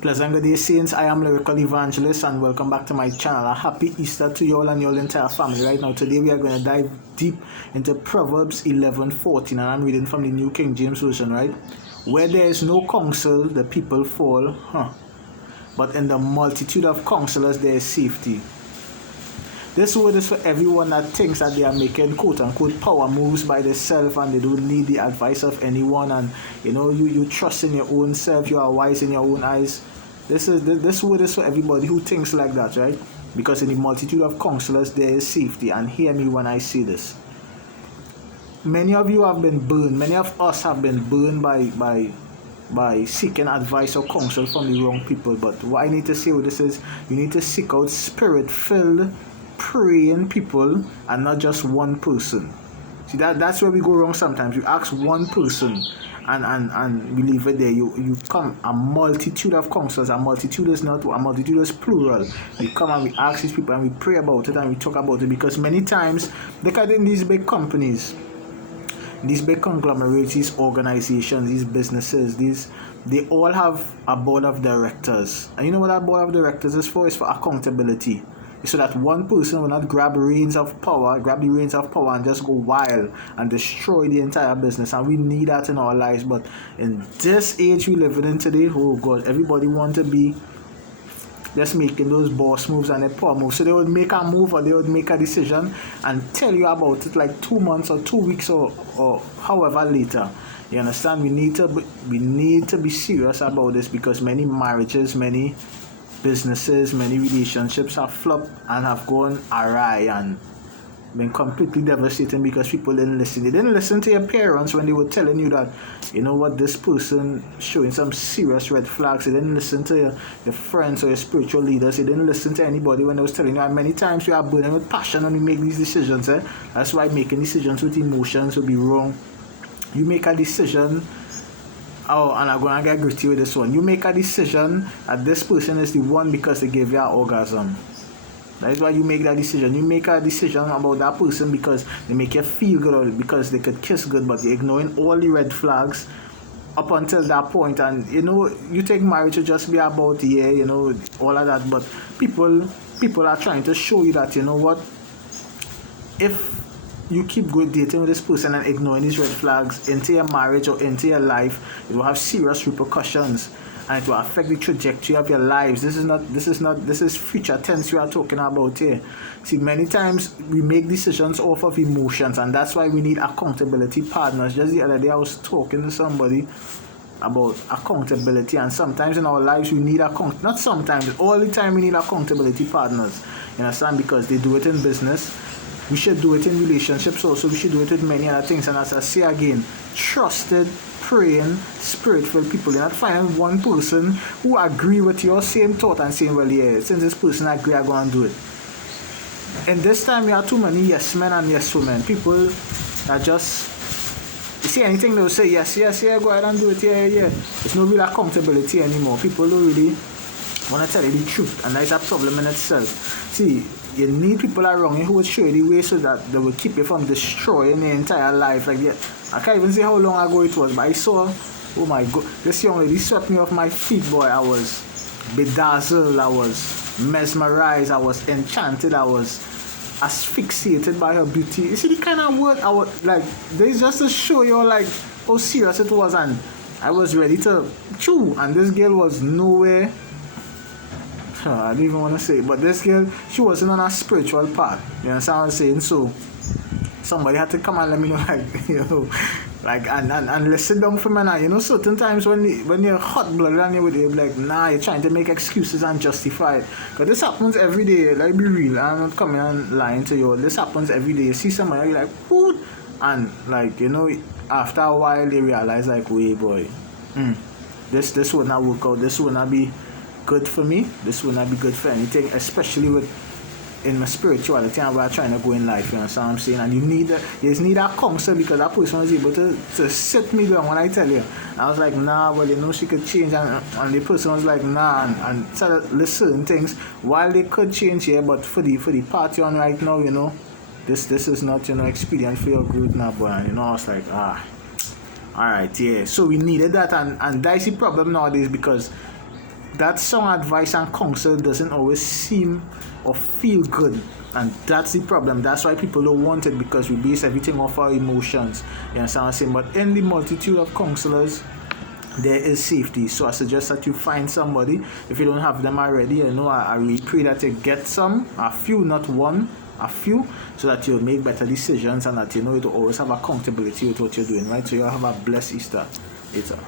Pleasant good day, saints. I am Lyrical Evangelist, and welcome back to my channel. A happy Easter to you all and your entire family. Right now, today we are going to dive deep into Proverbs 11:14, and I'm reading from the New King James Version, right? Where there is no counsel, the people fall, but in the multitude of counselors there is safety. This word is for everyone that thinks that they are making quote-unquote power moves by themselves and they don't need the advice of anyone, and you trust in your own self, you are wise in your own eyes. This word is for everybody who thinks like that, right? Because in the multitude of counselors there is safety. And hear me when I say this. Many of you have been burned, many of us have been burned by seeking advice or counsel from the wrong people. But what I need to say with this is you need to seek out spirit-filled praying people and not just one person. See, that's where we go wrong sometimes. You ask one person and we leave it there. You come a multitude of counselors. A multitude is plural. We come and we ask these people and we pray about it and we talk about it, because many times look at in these big companies, these big conglomerates, these organizations, these businesses, they all have a board of directors. And you know what that board of directors is for? It's for accountability. So that one person will not grab the reins of power and just go wild and destroy the entire business. And we need that in our lives. But in this age we live in today, oh God, everybody want to be just making those boss moves and the power moves. So they would make a move or they would make a decision and tell you about it like 2 months or 2 weeks or however later. You understand? We need to be serious about this, because many marriages, many businesses, many relationships have flopped and have gone awry and been completely devastating because people didn't listen. They didn't listen to your parents when they were telling you that, you know what, this person showing some serious red flags. They didn't listen to your friends or your spiritual leaders. They didn't listen to anybody when they was telling you. And many times we are burning with passion when we make these decisions. That's why making decisions with emotions will be wrong. You make a decision. Oh, and I'm going to get gritty with this one. You make a decision that this person is the one because they gave you an orgasm. That is why you make that decision. You make a decision about that person because they make you feel good, or because they could kiss good, but you're ignoring all the red flags up until that point. And you take marriage to just be about all of that. But people are trying to show you that, you know what, if you keep good dating with this person and ignoring these red flags into your marriage or into your life, it will have serious repercussions and it will affect the trajectory of your lives. This is future tense we are talking about here. See, many times we make decisions off of emotions, and that's why we need accountability partners. Just the other day I was talking to somebody about accountability, and sometimes in our lives we need not sometimes, all the time we need accountability partners. You understand? Because they do it in business. We should do it in relationships also. We should do it with many other things. And as I say again, trusted, praying, spirit-filled people. You're not finding one person who agree with your same thought and saying, well, yeah, since this person agree, I'm going to do it. And this time, we have too many yes men and yes women. People that just, you see anything, they'll say, yes, go ahead and do it, yeah. There's no real accountability anymore. People don't really want to tell you the truth, and that's a problem in itself. See, you need people around you who will show you the way so that they will keep you from destroying your entire life. Like that. I can't even say how long ago it was, but I saw, oh my God, this young lady swept me off my feet, boy. I was bedazzled, I was mesmerized, I was enchanted, I was asphyxiated by her beauty. You see the kind of word I was like, this just to show you like how serious it was, and I was ready to chew, and this girl was nowhere. I don't even want to say it, but this girl, she wasn't on a spiritual path. You understand what I'm saying? So somebody had to come and let me know, and listen down for me now. Certain times when you're hot blooded and you're like, nah, you're trying to make excuses and justify it. Because this happens every day. Like, be real. I'm not coming and lying to you. This happens every day. You see somebody, you're like, who? And after a while they realize like, wait, boy, this will not work out. This will not be good for me. This will not be good for anything, especially in my spirituality and where I'm trying to go in life. You understand what I'm saying? And you need a counsel, because that person was able to sit me down when I tell you. And I was like, nah, well, she could change, and the person was like, nah, and started listening things while they could change here, but for the party on right now, this is not expedient for your growth now, boy. And I was like, alright, yeah. So we needed that, and that's the problem nowadays, because that sound advice and counsel doesn't always seem or feel good, and that's the problem. That's why people don't want it, because we base everything off our emotions. You understand what I'm saying? But in the multitude of counselors, there is safety. So I suggest that you find somebody. If you don't have them already, I really pray that you get a few, not one, a few, so that you'll make better decisions, and that you'll always have accountability with what you're doing, right? So you'll have a blessed Easter later.